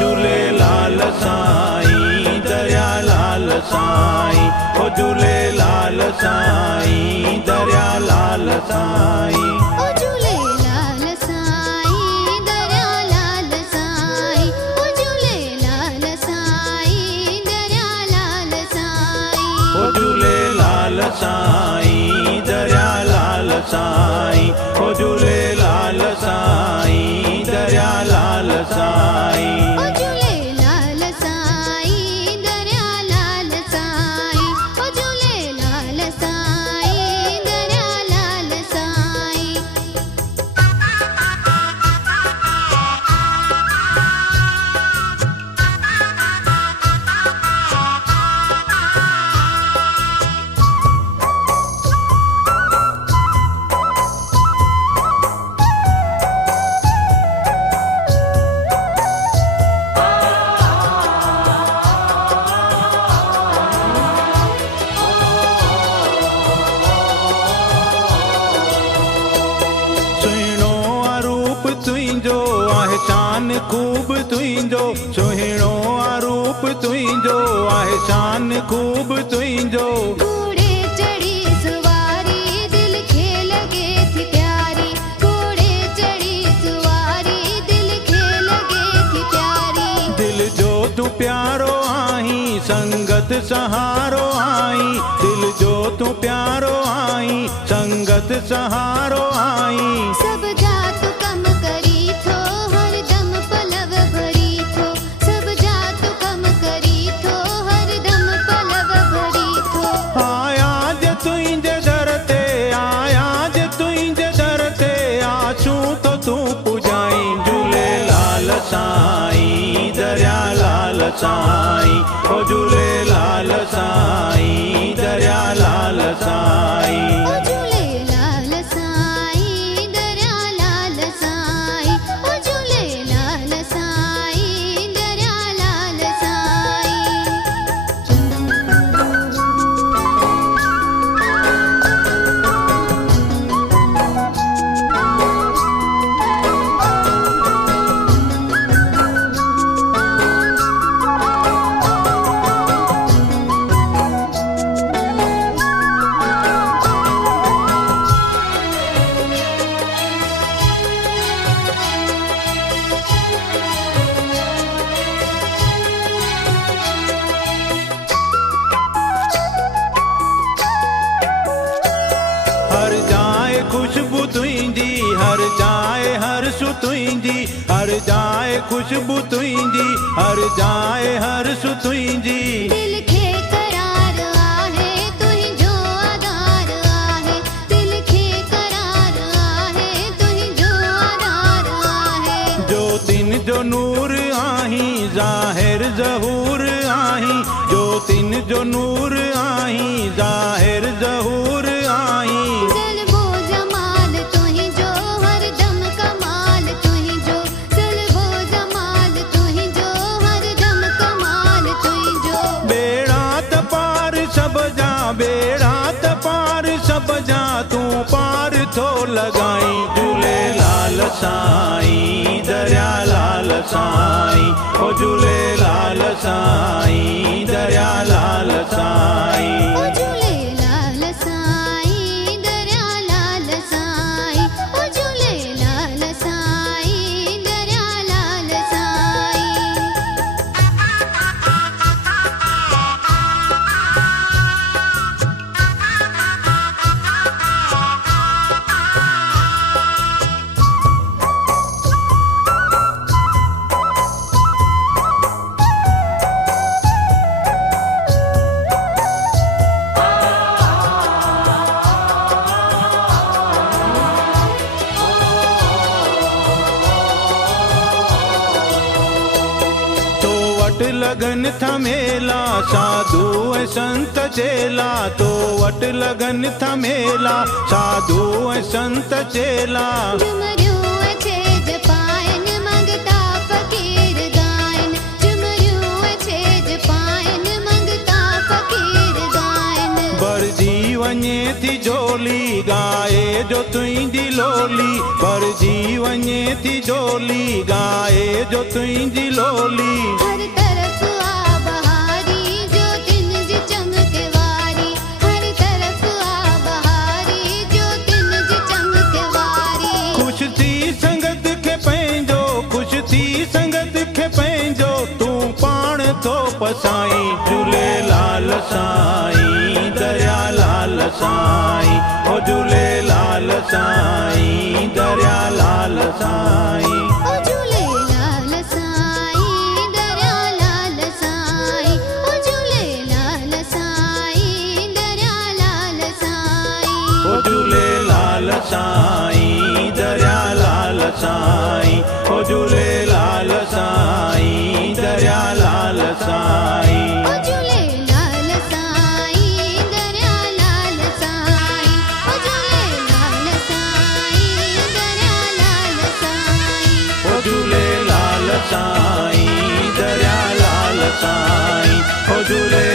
झूलेलाल साईं दरियालाल साईं ओ झूलेलाल साईं दरियालाल साईं ओ झूलेलाल साईं दरियालाल साईं ओ झूलेलाल साईं दरियालाल साईं ओ झूलेलाल साईं दरियालाल साईं ओ झूलेलाल साईं दरियालाल साईं ओ झूलेलाल साईं दरियालाल साईं ओ झूलेलाल साईं दरियालाल साईं सुहिणो आ रूप तुंहिंजो आहे शान खूब तुंहिंजो सुहिणो आ रूप तुंहिंजो आहे शान खूब तुंहिंजो घोड़े चढ़ी सवारी दिल खे लगे थी प्यारी घोड़े चढ़ी सवारी दिल खे लगे थी प्यारी दिल जो तू प्यारो आई संगत सहारो आई दिल जो तू प्यारो आई संगत सहारो आई सब जात कम करी थो हर दम पलव भरी थो सब जात कम करी थो हर दम पलव भरी थो आया जे तुंहिंजे दर ते आया जे तुंहिंजे दर ते आछूं तो तूं पुॼाई झूलेलाल साईं दरियालाल साईं ओ झूलेलाल साईं दरियालाल साईं ओ झूलेलाल साईं दरियालाल साईं ओ झूलेलाल साईं दरियालाल साईं हर जाए खुशबू तुंहिंजी हर जाए हर्षु तुंहिंजी हर जाए खुशबू तुंहिंजी हर जाए हर्षु तुंहिंजी दिल खे करार आहे तुंहिंजो आधार आहे दिल खे करार आहे तुंहिंजो आधार आहे ज्योतिन जो नूर आहीं ज़ाहिर ज़हूर आहीं ज्योतिन जो नूर आहीं ज़ाहिर ज़हूर आहीं जलवो जमाल तुंहिंजो हर दम कमाल तुंहिंजो जलवो जमाल तुंहिंजो हर दम कमाल तुंहिंजो बेड़ा त पार सब जा बेड़ा त पार सब जा तूं पार थो लॻाई झूलेलाल साईं दरियालाल साईं ओ झूलेलाल साईं दरियालाल साईं ओ झूलेलाल साईं दरियालाल साईं ओ झूलेलाल साईं दरियालाल साईं तो वट लगन था मेला साधु ऐं संत चेला तो वट लगन था मेला साधु ऐं संत चेला झुमरियूं छेज पाइन मंगता फ़कीर गाइन झुमरियूं छेज पाइन मंगता फ़कीर गाइन भरजी वञे थी झोली लोली गाए जो तुंहिंजी लोली भरजी वञे थी झोली गाए जो तुंहिंजी लोली हर तरफ आ बहारी जो तिन जी चमके वारी हर तरफ आ बहारी जो तिन जी चमके वारी खुश थी संगत खे पंहिंजो खुश थी संगत खे पंहिंजो तूं पाण थो पसाई झूलेलाल साईं दरिया लाल साईं ओ झूलेलाल साईं दरिया लाल साईं ओ झूलेलाल साईं दरिया लाल साईं ओ झूलेलाल साईं दरिया लाल साईं ओ झूलेलाल साईं दरिया लाल साईं ओ झूलेलाल साईं दरिया लाल साईं ओ झूलेलाल साईं दरिया लाल साईं ओ झूलेलाल साईं दरिया लाल साईं ओ झूलेलाल साईं दरिया लाल साईं ओ झूले